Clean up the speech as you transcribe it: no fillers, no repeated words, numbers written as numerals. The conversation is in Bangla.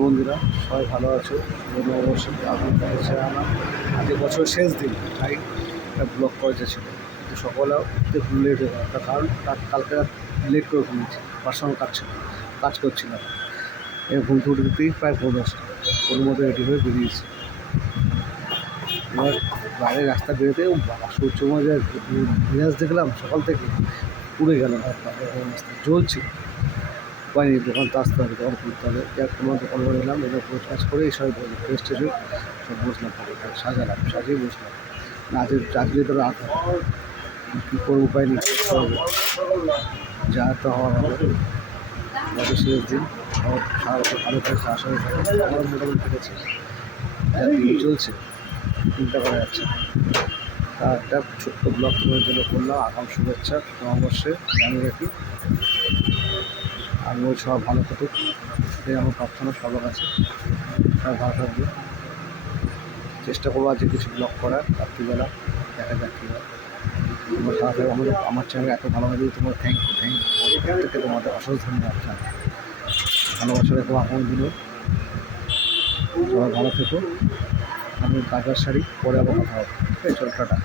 হ্যালো বন্ধুরা, সবাই ভালো আছো? অবশ্যই আপনার কাছে আমার আজকে বছরের শেষ দিন, তাই একটা ব্লগ করতে ছিল, কিন্তু সকালেও একটু লেট হয়ে গেল। তার কারণ কালকে লেট করে ঘুমিয়েছি, পার্সোনাল কাজ করছিলাম। এই ঘুম থেকে উঠতেই প্রায় 10:30, ওর মধ্যে রেডি হয়ে বেরিয়েছি। এবার বাইরে রাস্তা বেরোতে সূর্য মাঝে মেজাজ দেখলাম সকাল থেকে পুড়ে গেল, রাস্তা জ্বলছিল। পাইনি, দোকান তো আসতে হবে, দোকান খুলতে হবে। তোমার দোকান করে এলাম, এবার পুরো কাজ করে সব ফ্রেশ ট্রেশ সব বসলাম, সাজিয়ে বসলাম। না আজকে তো রাত হবে, কী করবো, উপায় নেই, করতে হবে, যা তো হওয়ার হবে। বছর শেষ দিন, সারা বছর ভালো করে আশা থাকে, আমার মোটামুটি কেটেছে, দিন চলছে, চিন্তা করা যাচ্ছে। তা একটা ছোট্ট ব্লগ তোমার জন্য করলাম, আগাম শুভেচ্ছা নববর্ষে জানিয়ে রাখি। আমি সব ভালো থাকুক, এটাই আমার প্রার্থনা সবার কাছে। সবাই ভালো থাকবে। চেষ্টা করবো আজকে কিছু ব্লগ করার রাত্রিবেলা, দেখা যাক কী হয়। তোমার সাথে আমার চ্যানেল এত ভালোভাবে তোমার থ্যাংক ইউ থেকে তোমাদের অসংখ্য ধন্যবাদ। ভালোবাসা রেখো আগামী দিনে, সবাই ভালো থেকো। আমি কাজের শাড়ি পরে আবার কথা হবে, ঠিক আছে? চল, টাটা।